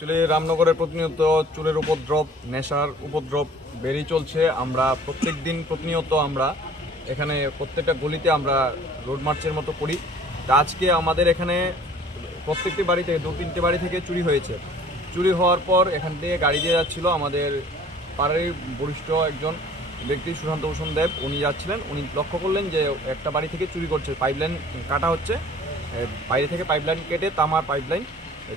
Actually রামনগরের প্রতিনিয়ত চুলের উপদ্রব, নেশার উপদ্রব বেড়েই চলছে। আমরা প্রত্যেক দিন প্রতিনিয়ত আমরা এখানে প্রত্যেকটা গলিতে আমরা রোড মার্চের মতো করি। তা আজকে আমাদের এখানে প্রত্যেকটি বাড়ি থেকে দু, তিনটে বাড়ি থেকে চুরি হয়েছে। চুরি হওয়ার পর এখান থেকে গাড়ি দিয়ে যাচ্ছিল আমাদের পাড়ারই বরিষ্ঠ একজন ব্যক্তি, সুশান্ত ভূষণ দেব। উনি যাচ্ছিলেন, উনি লক্ষ্য করলেন যে একটা বাড়ি থেকে চুরি করছে, পাইপলাইন কাটা হচ্ছে। বাইরে থেকে পাইপলাইন কেটে তামার পাইপলাইন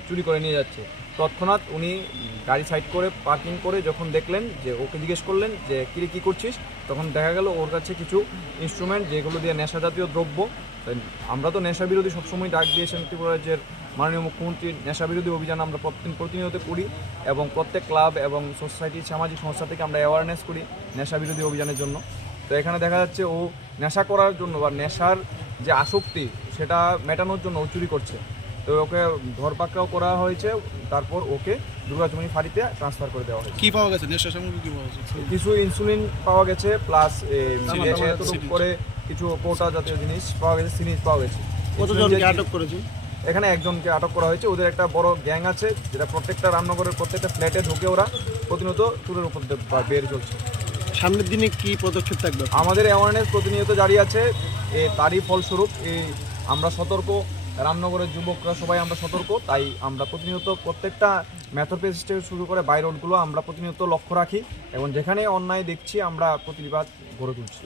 চুরি করে নিয়ে যাচ্ছে। তৎক্ষণাৎ উনি গাড়ি সাইড করে পার্কিং করে যখন দেখলেন যে ওকে জিজ্ঞেস করলেন যে কিরে কী করছিস? তখন দেখা গেল ওর কাছে কিছু ইনস্ট্রুমেন্ট যেগুলো দিয়ে নেশা জাতীয় দ্রব্য আমরা তো নেশা বিরোধী সবসময় ডাক দিয়েছেন ত্রিপুরা রাজ্যের মাননীয় মুখ্যমন্ত্রীর নেশা বিরোধী অভিযান আমরা প্রতি- প্রতিনিয়ত করি এবং প্রত্যেক ক্লাব এবং সোসাইটি, সামাজিক সংস্থা থেকে আমরা অ্যাওয়ারনেস করি নেশা বিরোধী অভিযানের জন্য। তো এখানে দেখা যাচ্ছে ও নেশা করার জন্য বা নেশার যে আসক্তি, সেটা মেটানোর জন্য ও চুরি করছে। তো ওকে ধরপাকড়াও করা হয়েছে তারপর ওকে দুর্গাচুমনি ফাঁড়িতে ট্রান্সফার করে দেওয়া হয়েছে। কি পাওয়া গেছে? নেশা সামগ্রী কি পাওয়া গেছে? কিছু ইনসুলিন পাওয়া গেছে প্লাস করে কিছু কোটা জাতীয় জিনিস পাওয়া গেছে সিরিজ পাওয়া গেছে। কতজনকে আটক করেছে? এখানে একজনকে আটক করা হয়েছে ওদের একটা বড় গ্যাং আছে যেটা প্রত্যেকটা রামনগরের প্রত্যেকটা ফ্ল্যাটে ঢুকে ওরা প্রতিনিয়ত চুলের উপর বের চলছে। সামনের দিনে কি পদক্ষেপ থাকবে? আমাদের অ্যাওয়ারনেস প্রতিনিয়ত জারি আছে এ তারই ফলস্বরূপ এই আমরা সতর্ক রামনগরের যুবকরা সবাই আমরা সতর্ক, তাই আমরা প্রতিনিয়ত প্রত্যেকটা মেথড থেকে শুরু করে বাই রোডগুলো আমরা প্রতিনিয়ত লক্ষ্য রাখি এবং যেখানে অন্যায় দেখছি আমরা প্রতিবাদ গড়ে তুলছি।